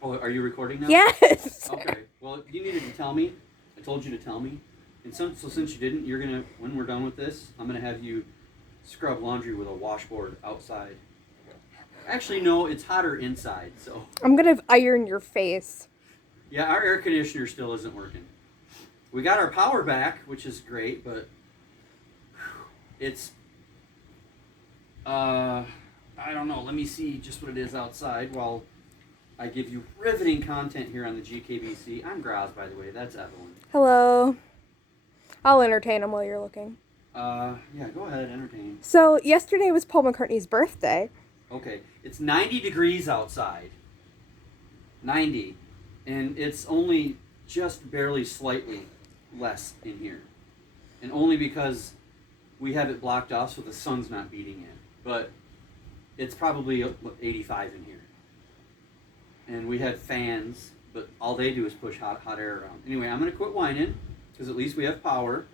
Oh, are you recording now? Yes. Okay. Well, you needed to tell me. I told you to tell me. And so since you didn't, you're gonna when we're done with this, I'm gonna have you scrub laundry with a washboard outside. Actually, no, it's hotter inside. So I'm gonna iron your face. yeah, our air conditioner still isn't working. We got our power back, which is great, but it's I don't know. Let me see just what it is outside while I give you riveting content here on the GKBC. I'm Graz, by the way. That's Evelyn. Hello. I'll entertain him while you're looking. Yeah, go ahead, entertain. So, yesterday was Paul McCartney's birthday. Okay, it's 90 degrees outside. 90. And it's only just barely slightly less in here. And only because we have it blocked off so the sun's not beating in. But it's probably 85 in here. And we had fans, but all they do is push hot air around. Anyway, I'm going to quit whining because at least we have power.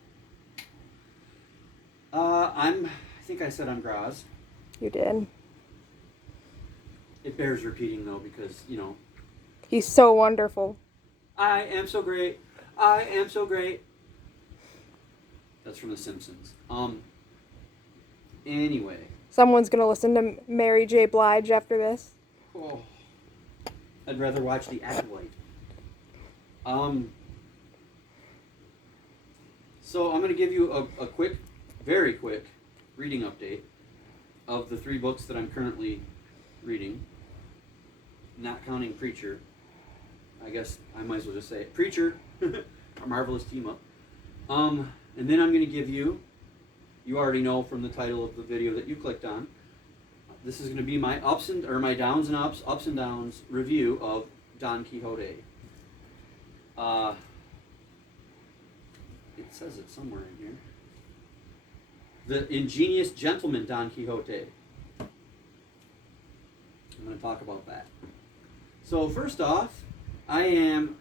I think I said I'm Graz. You did. It bears repeating though because, He's so wonderful. I am so great. I am so great. That's from The Simpsons. Anyway. Someone's gonna listen to Mary J. Blige after this. Oh, I'd rather watch The Acolyte. So I'm going to give you a quick, very quick reading update of the 3 books that I'm currently reading. Not counting Preacher. I guess I might as well just say it. Preacher, a marvelous team up. And then I'm going to give you already know from the title of the video that you clicked on, this is going to be my my downs and ups and downs review of Don Quixote. It says it somewhere in here. The ingenious gentleman Don Quixote. I'm going to talk about that. So first off, I am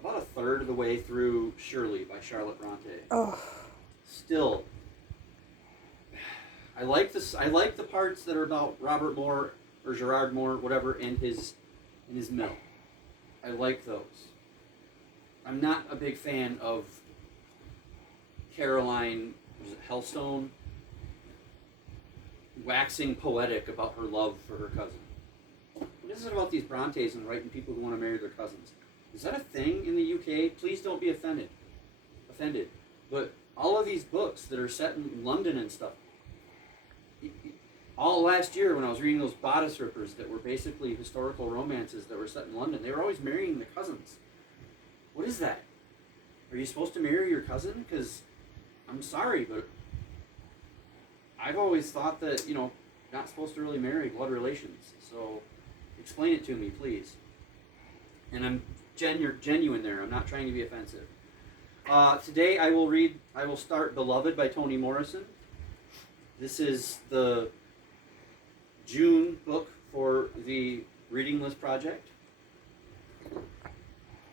about a third of the way through Shirley by Charlotte Bronte. Oh. Still, I like this. I like the parts that are about Robert Moore or Gerard Moore, whatever, in his mill. I like those. I'm not a big fan of Caroline, was it Hellstone, waxing poetic about her love for her cousin. What is it about these Brontes and writing people who want to marry their cousins? Is that a thing in the UK? Please don't be offended. But all of these books that are set in London and stuff, all last year when I was reading those bodice rippers that were basically historical romances that were set in London, they were always marrying the cousins. What is that? Are you supposed to marry your cousin? Because I'm sorry, but I've always thought that, not supposed to really marry blood relations. So explain it to me, please. And I'm genuine there. I'm not trying to be offensive. Today I will start Beloved by Toni Morrison. This is the June book for the Reading List Project,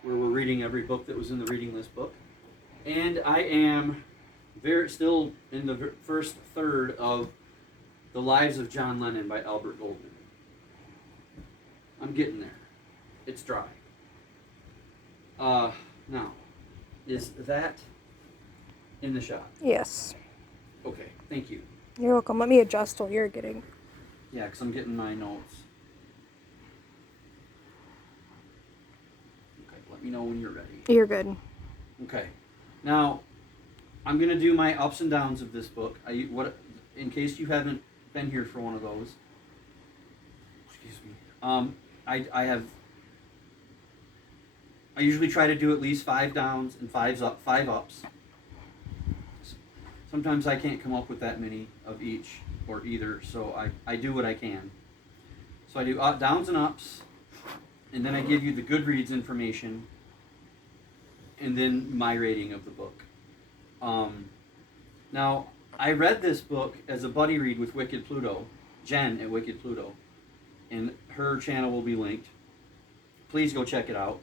where we're reading every book that was in the Reading List book. And I am still in the first third of The Lives of John Lennon by Albert Goldman. I'm getting there. It's dry. Now, is that in the shot? Yes. Okay, thank you. You're welcome. Let me adjust while you're getting. Yeah, because I'm getting my notes. Okay, let me know when you're ready. You're good. Okay. Now, I'm going to do my ups and downs of this book. In case you haven't been here for one of those. Excuse me. I usually try to do at least 5 downs and 5 ups. Sometimes I can't come up with that many of each or either, so I do what I can. So I do downs and ups, and then I give you the Goodreads information, and then my rating of the book. Now, I read this book as a buddy read with Wicked Pluto, Jen at Wicked Pluto, and her channel will be linked. Please go check it out.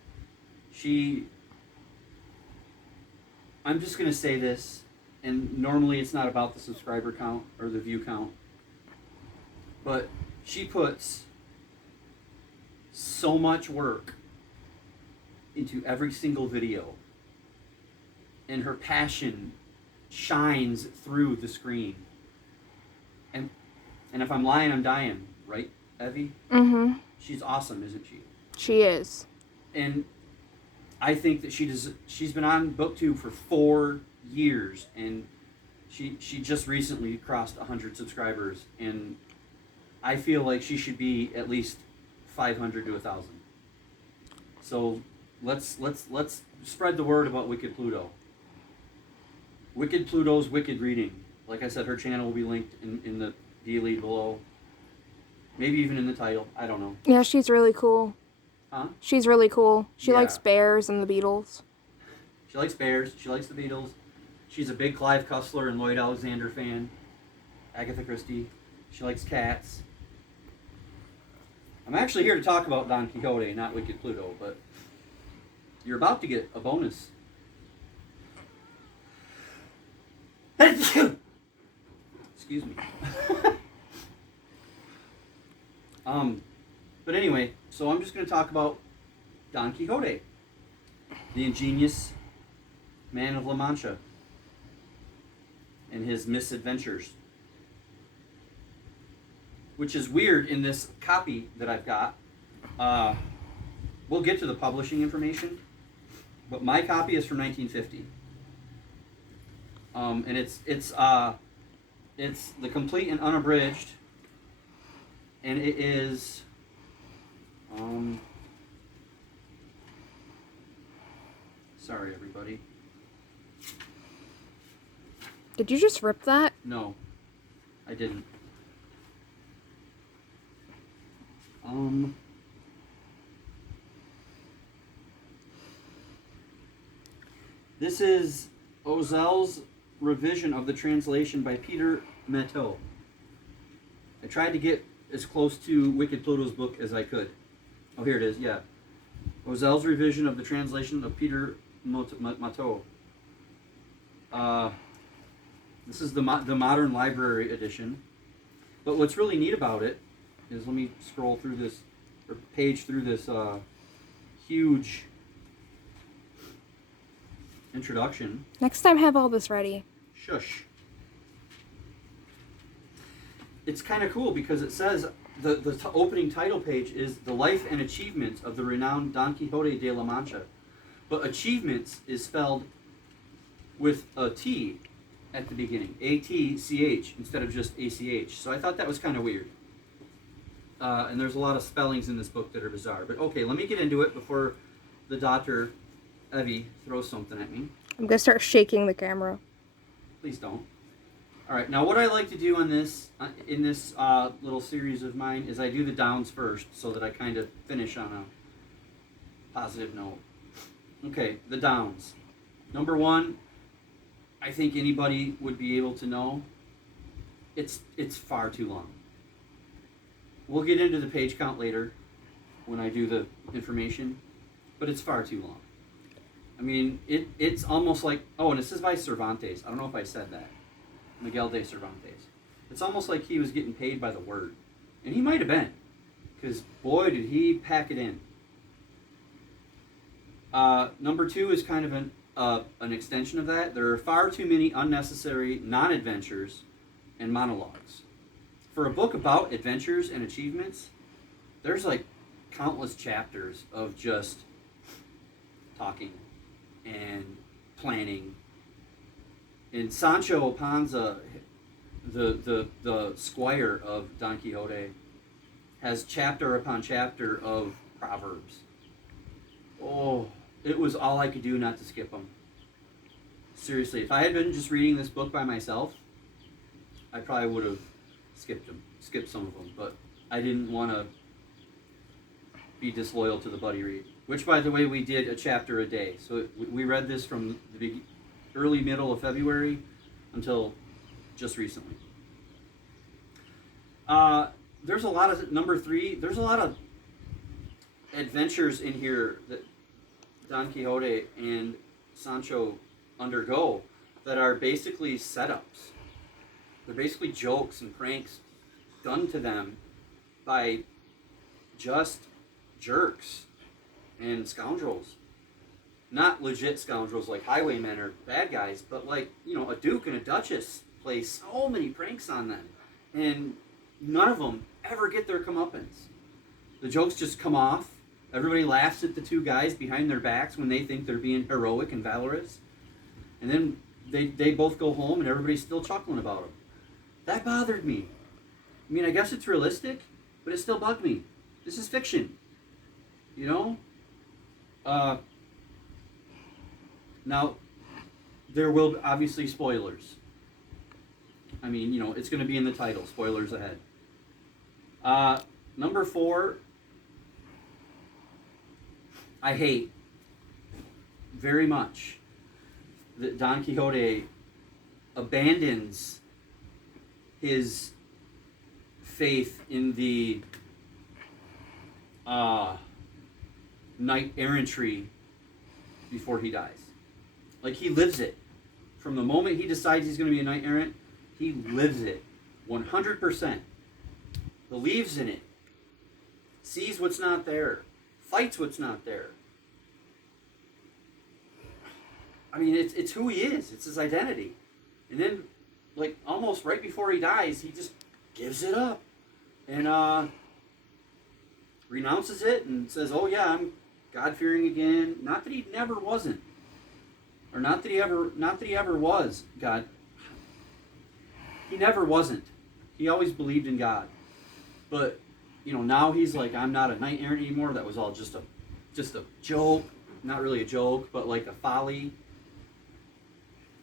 I'm just going to say this, and normally it's not about the subscriber count or the view count, but she puts so much work into every single video, and her passion shines through the screen. And if I'm lying, I'm dying, right, Evie? Mm-hmm. She's awesome, isn't she? She is. And I think that she's been on BookTube for 4 years, and she just recently crossed 100 subscribers, and I feel like she should be at least 500 to 1,000. So let's spread the word about Wicked Pluto. Wicked Pluto's Wicked Reading. Like I said, her channel will be linked in the D-Lead below. Maybe even in the title. I don't know. Yeah, she's really cool. Huh? She's really cool. She Yeah. likes bears and the Beatles. She likes bears. She likes the Beatles. She's a big Clive Cussler and Lloyd Alexander fan. Agatha Christie. She likes cats. I'm actually here to talk about Don Quixote, not Wicked Pluto, but you're about to get a bonus. Excuse me. But anyway, so I'm just going to talk about Don Quixote, the ingenious man of La Mancha, and his misadventures. Which is weird in this copy that I've got. We'll get to the publishing information, but my copy is from 1950. And it's the complete and unabridged, and it is sorry everybody. Did you just rip that? No, I didn't. This is Ozel's revision of the translation by Peter Matteau. I tried to get as close to Wicked Pluto's book as I could. Oh, here it is, yeah. Ozel's revision of the translation of Peter Matteau. This is the modern library edition. But what's really neat about it is, let me scroll through this, or page through this huge introduction. Next time, have all this ready. Shush. It's kind of cool because it says, the opening title page is The Life and Achievements of the Renowned Don Quixote de la Mancha. But achievements is spelled with a T at the beginning. A-T-C-H instead of just A-C-H. So I thought that was kind of weird. And there's a lot of spellings in this book that are bizarre. But okay, let me get into it before the daughter, Evie, throws something at me. I'm going to start shaking the camera. Please don't. All right, now what I like to do on this, in this little series of mine, is I do the downs first so that I kind of finish on a positive note. Okay, the downs. Number one, I think anybody would be able to know, it's far too long. We'll get into the page count later when I do the information, but it's far too long. I mean, it's almost like, oh, and it says by Cervantes. I don't know if I said that. Miguel de Cervantes. It's almost like he was getting paid by the word. And he might have been, because boy, did he pack it in. Number two is kind of an extension of that. There are far too many unnecessary non-adventures and monologues. For a book about adventures and achievements, there's like countless chapters of just talking and planning. And Sancho Panza, the squire of Don Quixote, has chapter upon chapter of proverbs. Oh, it was all I could do not to skip them. Seriously, if I had been just reading this book by myself, I probably would have skipped some of them. But I didn't want to be disloyal to the buddy read. Which, by the way, we did a chapter a day. So we read this from the early middle of February until just recently. There's a lot of, number three, there's a lot of adventures in here that Don Quixote and Sancho undergo that are basically setups. They're basically jokes and pranks done to them by just jerks and scoundrels. Not legit scoundrels like highwaymen or bad guys, but like, a duke and a duchess play so many pranks on them. And none of them ever get their comeuppance. The jokes just come off. Everybody laughs at the two guys behind their backs when they think they're being heroic and valorous. And then they both go home and everybody's still chuckling about them. That bothered me. I mean, I guess it's realistic, but it still bugged me. This is fiction. Now, there will obviously spoilers. I mean, it's going to be in the title. Spoilers ahead. Number 4, I hate very much that Don Quixote abandons his faith in the knight errantry before he dies. Like, he lives it. From the moment he decides he's going to be a knight errant, he lives it 100%. Believes in it. Sees what's not there. Fights what's not there. I mean, it's who he is. It's his identity. And then, like, almost right before he dies, he just gives it up. And renounces it and says, oh yeah, I'm God-fearing again. Not that he never wasn't. Or not that he ever was God. He never wasn't. He always believed in God. But, now he's like, I'm not a knight errant anymore. That was all just a joke. Not really a joke, but like a folly.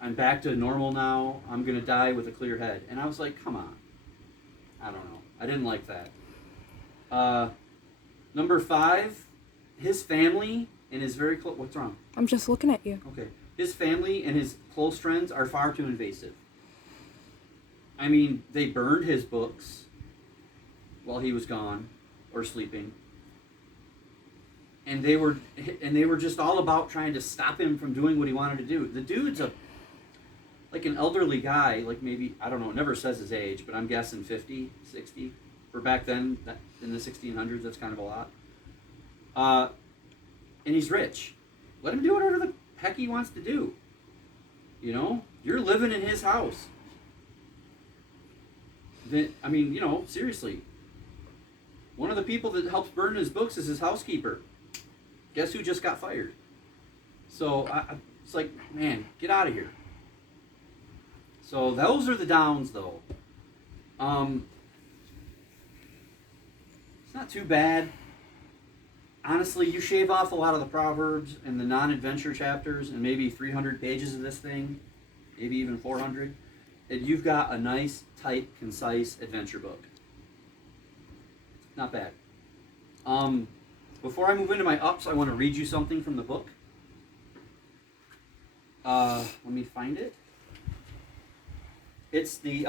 I'm back to normal now. I'm going to die with a clear head. And I was like, come on. I don't know. I didn't like that. Number 5, his family and his very close... What's wrong? I'm just looking at you. Okay. His family and his close friends are far too invasive. I mean, they burned his books while he was gone or sleeping. And they were just all about trying to stop him from doing what he wanted to do. The dude's like an elderly guy, like maybe, I don't know, it never says his age, but I'm guessing 50, 60. For back then, in the 1600s, that's kind of a lot. And he's rich. Let him do whatever the heck he wants to do. You're living in his house. I mean, seriously. One of the people that helps burn his books is his housekeeper. Guess who just got fired? So it's like, man, get out of here. So those are the downs, though. It's not too bad. Honestly, you shave off a lot of the Proverbs and the non-adventure chapters and maybe 300 pages of this thing, maybe even 400, and you've got a nice, tight, concise adventure book. Not bad. Before I move into my ups, I want to read you something from the book. Let me find it. It's the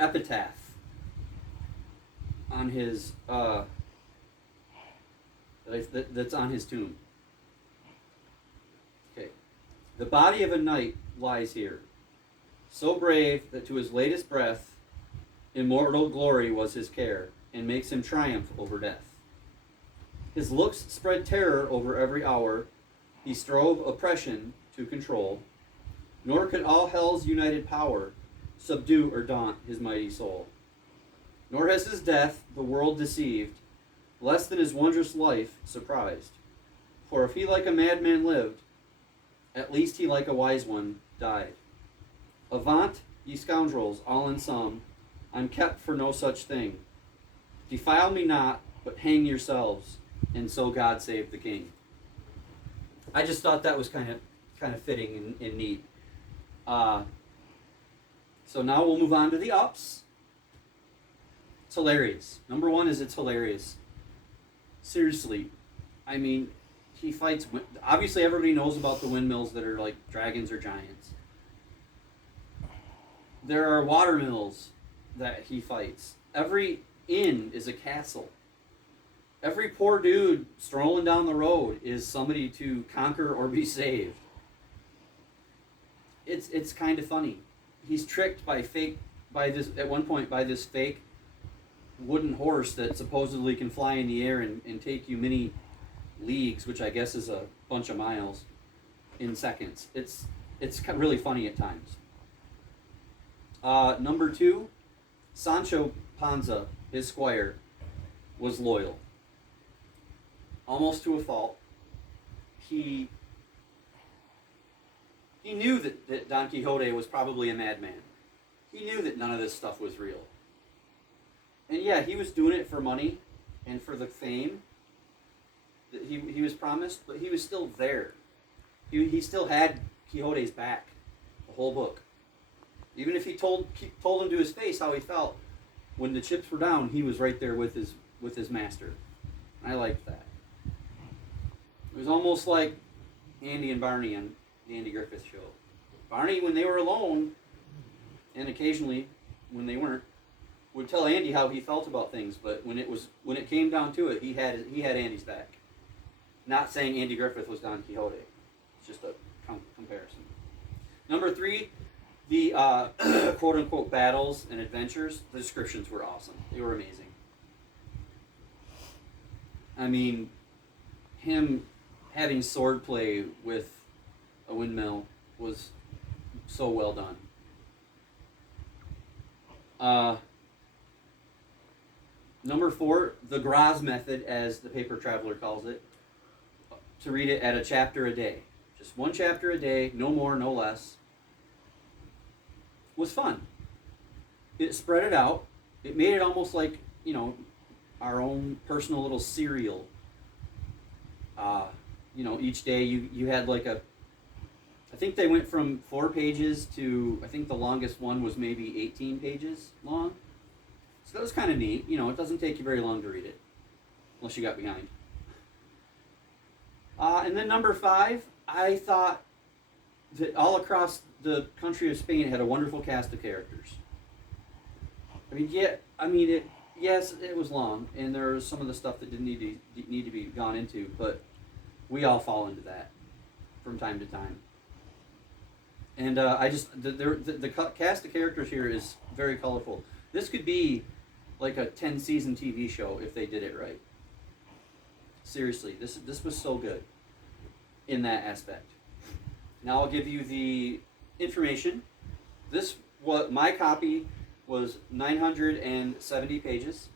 epitaph on his that's on his tomb. Okay. The body of a knight lies here, so brave that to his latest breath immortal glory was his care, and makes him triumph over death. His looks spread terror over every hour. He strove oppression to control, nor could all hell's united power subdue or daunt his mighty soul. Nor has his death the world deceived, less than his wondrous life surprised. For if he like a madman lived, at least he like a wise one died. Avaunt, ye scoundrels, all in sum, I'm kept for no such thing. Defile me not, but hang yourselves, and so God save the king. I just thought that was kind of fitting and neat. So now we'll move on to the ups. It's hilarious. Number 1 is it's hilarious. Seriously, I mean, he fights. Obviously, everybody knows about the windmills that are like dragons or giants. There are water mills that he fights. Every inn is a castle. Every poor dude strolling down the road is somebody to conquer or be saved. it's kind of funny. He's tricked by this fake wooden horse that supposedly can fly in the air and take you many leagues, which I guess is a bunch of miles, in seconds. It's really funny at times. Number 2, Sancho Panza, his squire, was loyal. Almost to a fault. He knew that Don Quixote was probably a madman. He knew that none of this stuff was real. And yeah, he was doing it for money and for the fame that he was promised, but he was still there. He still had Quixote's back, the whole book. Even if he told him to his face how he felt, when the chips were down, he was right there with his master. I liked that. It was almost like Andy and Barney on the Andy Griffith Show. Barney, when they were alone, and occasionally when they weren't, would tell Andy how he felt about things, but when it came down to it, he had Andy's back. Not saying Andy Griffith was Don Quixote. It's just a comparison. Number 3, the quote-unquote battles and adventures, the descriptions were awesome. They were amazing. I mean, him having swordplay with a windmill was so well done. Number 4, the Graz method, as the paper traveler calls it, to read it at a chapter a day. Just one chapter a day, no more, no less. Was fun. It spread it out. It made it almost like, our own personal little serial. Each day you had like I think they went from 4 pages to, I think the longest one was maybe 18 pages long. So that was kind of neat. It doesn't take you very long to read it, unless you got behind. And then number 5, I thought that all across the country of Spain it had a wonderful cast of characters. Yes, it was long, and there was some of the stuff that didn't need to be gone into, but we all fall into that from time to time. And the cast of characters here is very colorful. This could be like a 10-season TV show if they did it right. Seriously, this was so good in that aspect. Now I'll give you the information. My copy was 970 pages.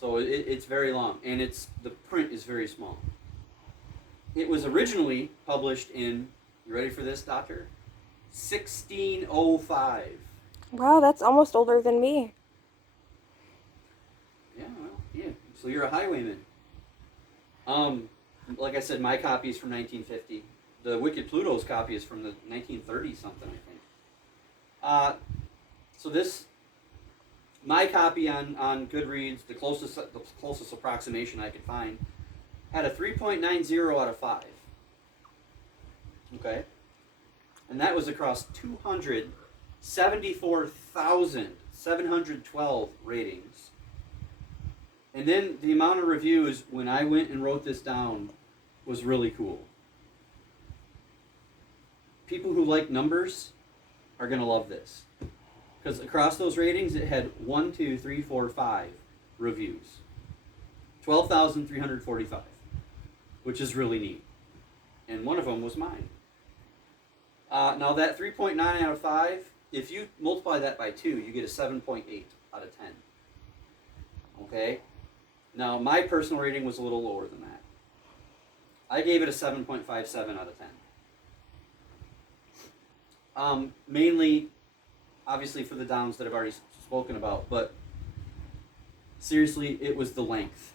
So it's very long, and the print is very small. It was originally published in, you ready for this, Doctor? 1605. Wow, that's almost older than me. Yeah. So you're a highwayman. Like I said, my copy is from 1950. The Wicked Pluto's copy is from the 1930s something, I think. My copy on Goodreads, the closest approximation I could find, had a 3.90 out of 5. Okay? And that was across 274,712 ratings. And then the amount of reviews when I went and wrote this down was really cool. People who like numbers are going to love this. Because across those ratings, it had 1, 2, 3, 4, 5 reviews. 12,345, which is really neat. And one of them was mine. Now that 3.9 out of 5, if you multiply that by 2, you get a 7.8 out of 10. Okay? Now my personal rating was a little lower than that. I gave it a 7.57 out of 10. Mainly, obviously, for the downs that I've already spoken about, but seriously, it was the length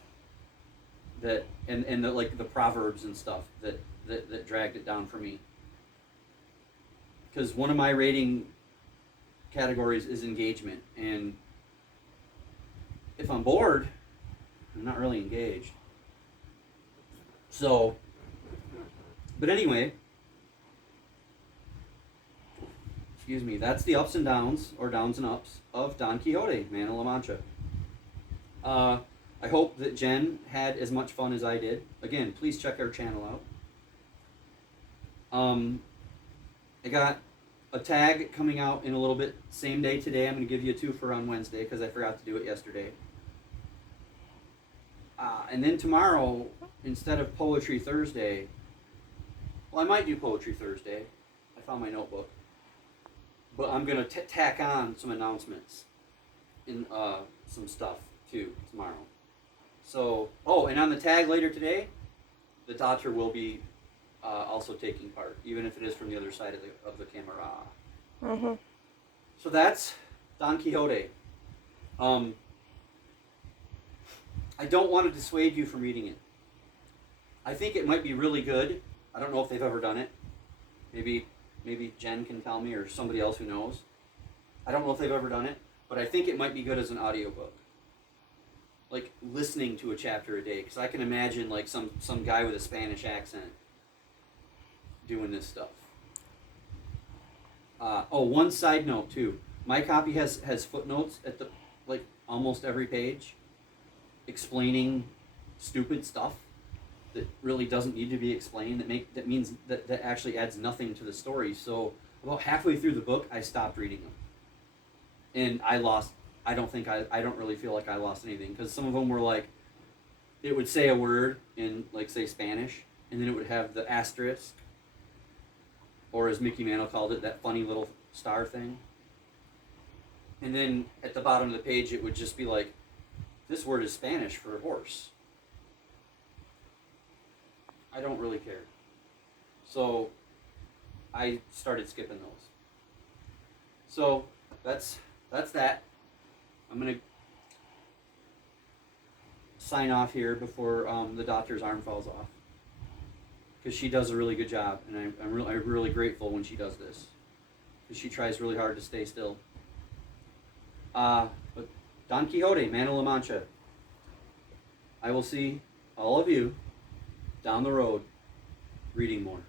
and the proverbs and stuff that dragged it down for me. Because one of my rating categories is engagement, and if I'm bored, I'm not really engaged. So, but anyway, excuse me, that's the ups and downs, or downs and ups, of Don Quixote, Man of La Mancha. I hope that Jen had as much fun as I did. Again, please check our channel I got a tag coming out in a little bit, same day today. I'm going to give you a twofer on Wednesday because I forgot to do it yesterday. And then tomorrow, instead of Poetry Thursday, well, I might do Poetry Thursday. I found my notebook. But I'm going to tack on some announcements in some stuff too tomorrow. So, and on the tag later today, the doctor will be also taking part, even if it is from the other side of the camera. Mm-hmm. So that's Don Quixote. I don't want to dissuade you from reading it. I think it might be really good. I don't know if they've ever done it. Maybe Jen can tell me, or somebody else who knows. I don't know if they've ever done it, but I think it might be good as an audiobook. Like listening to a chapter a day, because I can imagine like some guy with a Spanish accent doing this stuff. One side note too. My copy has footnotes at the almost every page, explaining stupid stuff that really doesn't need to be explained. That means that actually adds nothing to the story. So about halfway through the book, I stopped reading them, and I don't really feel like I lost anything, because some of them were like, it would say a word in say Spanish, and then it would have the asterisk, or as Mickey Mantle called it, that funny little star thing. And then at the bottom of the page, it would just be like, this word is Spanish for horse. I don't really care. So I started skipping those. So that's that. I'm going to sign off here before the doctor's arm falls off, because she does a really good job, and I'm really grateful when she does this, because she tries really hard to stay still. But Don Quixote, Man of La Mancha. I will see all of you down the road reading more.